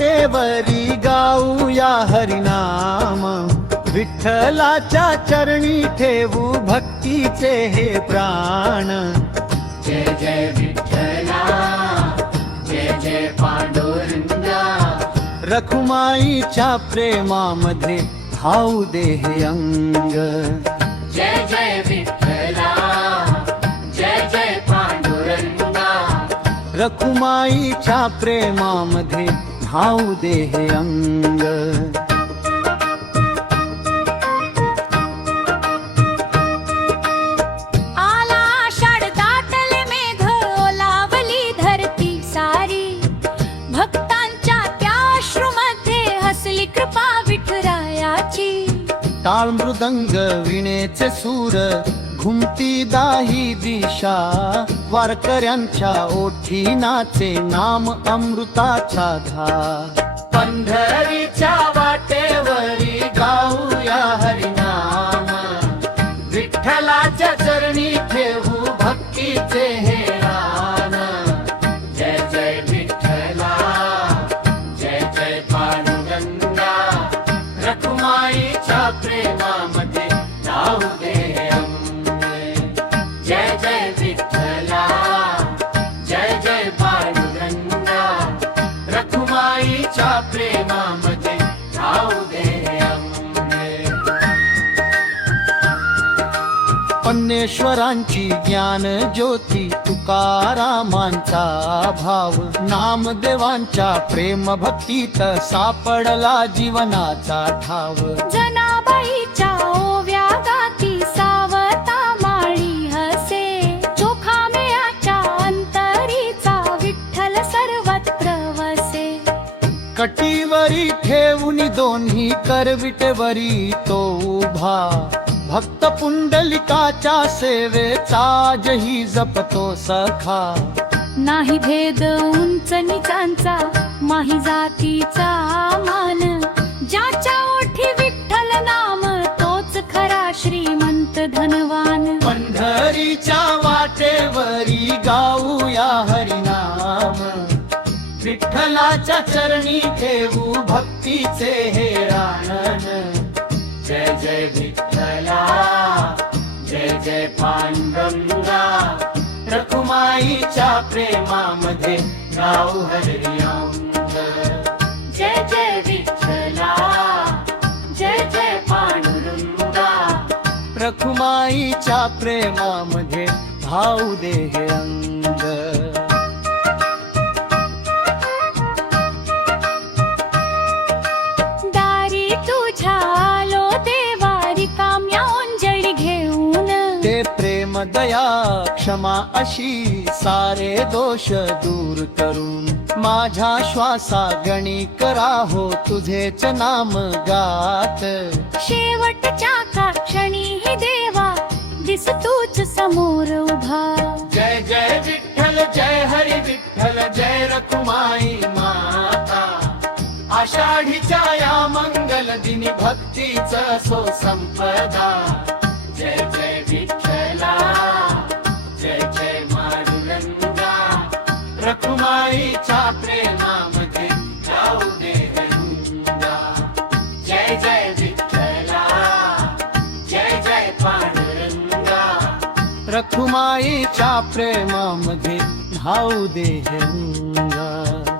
वाटेवरी गाऊया हरिनाम, विठ्ठलाच्या चरणी ठेवू भक्तीचे हे प्राण। जय जय विठ्ठला, जय जय पांडुरंगा, रखुमाईच्या प्रेमामध्ये धावू दे हे अंग। जय जय विठ्ठला, जय जय पांडुरंगा, रखुमाईच्या प्रेमामध्ये धावू दे हे अंग। आला आषाढ दाटले मेघ, ओलावली धरती सारी, भक्तांच्या त्या अश्रूमध्ये हसली कृपा विठुरायाची। टाळ मृदंग विणेचे सूर, घुमती दाही दिशा, वारकऱ्यांच्या ओठी नाचे नाम अमृताचा धार। पंढरीच्या वाटेवरी गाऊया हरिनाम, विठ्ठलाच्या चरणी ठेवू भक्तीचे हे रान। जय जय विठ्ठला, जय जय पांडुरंगा, रखुमाईच्या प्रेमामध्ये धावू दे हे अंग। जय जय विठ्ठला, जय जय पांडुरंगा, रखुमाईच्या प्रेमामध्ये धावू दे हे अंग। पन्नेश्वरांची ज्ञान ज्योती, तुकारामांचा भाव, नामदेवांच्या प्रेम भक्तीत सापडला जीवनाचा ठाव। जनाबाईच्या ओव्या गाती, सावता माळी हसे, चोखामेळ्याच्या अंतरीचा विठ्ठल सर्वत्र वसे। कटीवरी ठेवून दोन्ही करविटेवरी तो उभा, भक्त पुंडलिकाच्या सेवेचा आजही जपतो सखा। नाही भेद उंच नीचांचा, माही जातीचा मान, ज्याच्या ओठी विठ्ठल नाम तोच खरा श्रीमंत धनवान। पंढरीच्या वाटेवरी गाऊया हरिनाम, विठ्ठलाच्या चरणी ठेवू भक्तीचे हे रान। जय जय विठ्ठला, जय जय पांडुरंगा, रखुमाईच्या प्रेमामध्ये गाऊ हरी अंग। जय जय विठ्ठला, जय जय पांडुरंगा, रखुमाईच्या प्रेमामध्ये धावू दे हे अंग। दारी तुझ्या आलो देवा, रिकाम्या ओंजळी घेऊन, ते प्रेम दया क्षमा अशी सारे दोष दूर करून, माझ्या श्वासा गणिक राहो तुझेच नाम गात। शेवटच्या का क्षणी ही देवा, दिस तूच समोर उभा। जय जय विठ्ठल, जय हरी विठ्ठल, जय रखुमाई माता। आषाढीच्या या मंगल दिनी भक्तीच सो संपदा। जय जय विठ्ठला, जय जय पांडुरंगा, रखुमाईच्या प्रेमामध्ये जाऊ दे हे अंगा। जय जय विठ्ठला, जय जय पांडुरंगा, रखुमाईच्या प्रेमामध्ये धावू दे हे अंग।